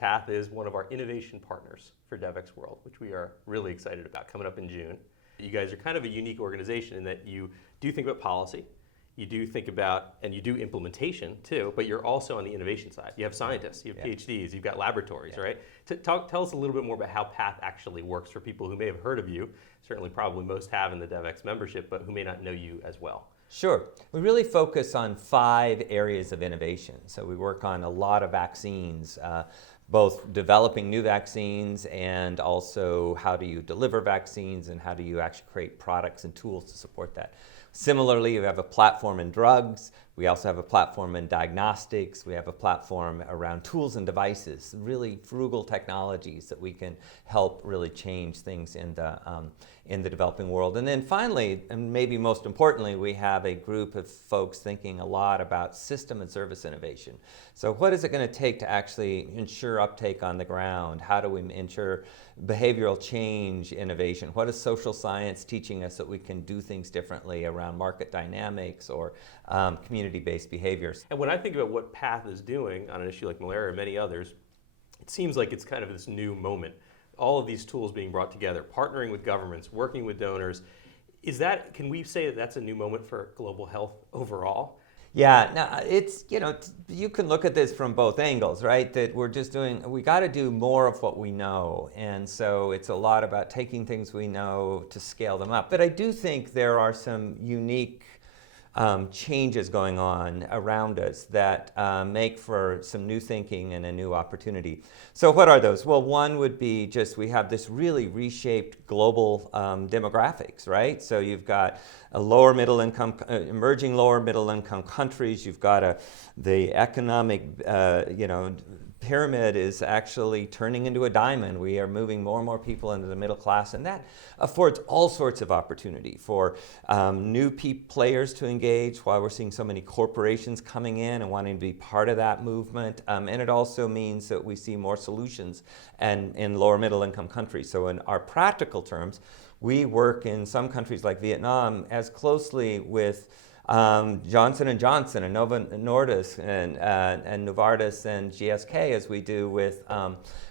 Path is one of our innovation partners for DevX World, which we are really excited about coming up in June. You guys are kind of a unique organization in that you do think about policy, you do think about, and you do implementation too, but you're also on the innovation side. You have scientists, you have PhDs, you've got laboratories, right? Tell us a little bit more about how Path actually works for people who may have heard of you, certainly probably most have in the DevX membership, but who may not know you as well. Sure. We really focus on 5 areas of innovation. So we work on a lot of vaccines, both developing new vaccines and also how do you deliver vaccines and how do you actually create products and tools to support that. Similarly, we have a platform in drugs. We also have a platform in diagnostics. We have a platform around tools and devices, really frugal technologies that we can help really change things in the developing world. And then finally, and maybe most importantly, we have a group of folks thinking a lot about system and service innovation. So what is it going to take to actually ensure uptake on the ground? How do we ensure behavioral change innovation? What is social science teaching us that we can do things differently around market dynamics or community-based behaviors? And when I think about what Path is doing on an issue like malaria and many others, it seems like it's kind of this new moment. All of these tools being brought together, partnering with governments, working with donors. Can we say that that's a new moment for global health overall? Yeah, no, it's, you can look at this from both angles, right? That we got to do more of what we know. And so it's a lot about taking things we know to scale them up. But I do think there are some unique changes going on around us that make for some new thinking and a new opportunity. So what are those? Well, one would be just we have this really reshaped global demographics, right? So you've got a lower middle income, emerging lower middle income countries. You've got the economic, pyramid is actually turning into a diamond. We are moving more and more people into the middle class, and that affords all sorts of opportunity for new players to engage, while we're seeing so many corporations coming in and wanting to be part of that movement. And it also means that we see more solutions in lower middle income countries. So in our practical terms, we work in some countries like Vietnam as closely with Johnson & Johnson and Novo Nordisk and Novartis and GSK as we do with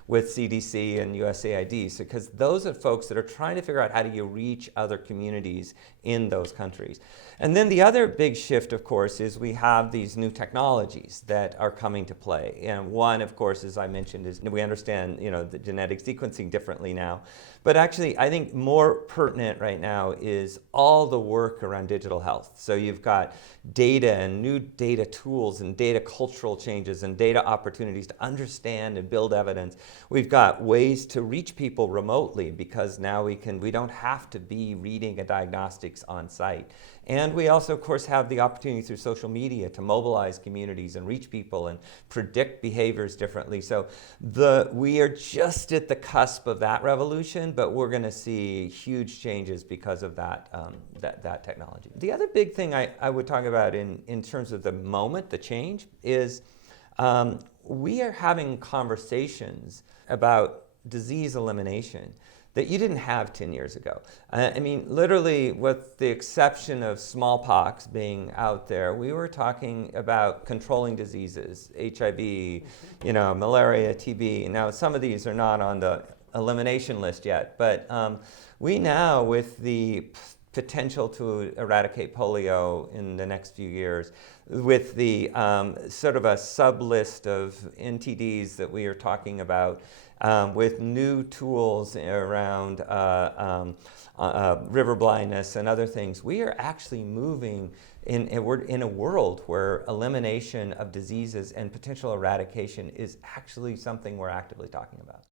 CDC and USAID, because those are folks that are trying to figure out how do you reach other communities in those countries. And then the other big shift, of course, is we have these new technologies that are coming to play. And one, of course, as I mentioned, is we understand the genetic sequencing differently now. But actually, I think more pertinent right now is all the work around digital health. So you've got data and new data tools and data cultural changes and data opportunities to understand and build evidence. We've got ways to reach people remotely because now we don't have to be reading a diagnostics on site. And we also, of course, have the opportunity through social media to mobilize communities and reach people and predict behaviors differently. So we are just at the cusp of that revolution, but we're going to see huge changes because of that technology. The other big thing I would talk about in terms of the moment, the change, is we are having conversations about disease elimination that you didn't have 10 years ago. I mean, literally, with the exception of smallpox being out there, we were talking about controlling diseases, HIV, malaria, TB. Now, some of these are not on the elimination list yet, but we now, with the potential to eradicate polio in the next few years, with the sort of a sub-list of NTDs that we are talking about, with new tools around river blindness and other things, we are actually moving in a world where elimination of diseases and potential eradication is actually something we're actively talking about.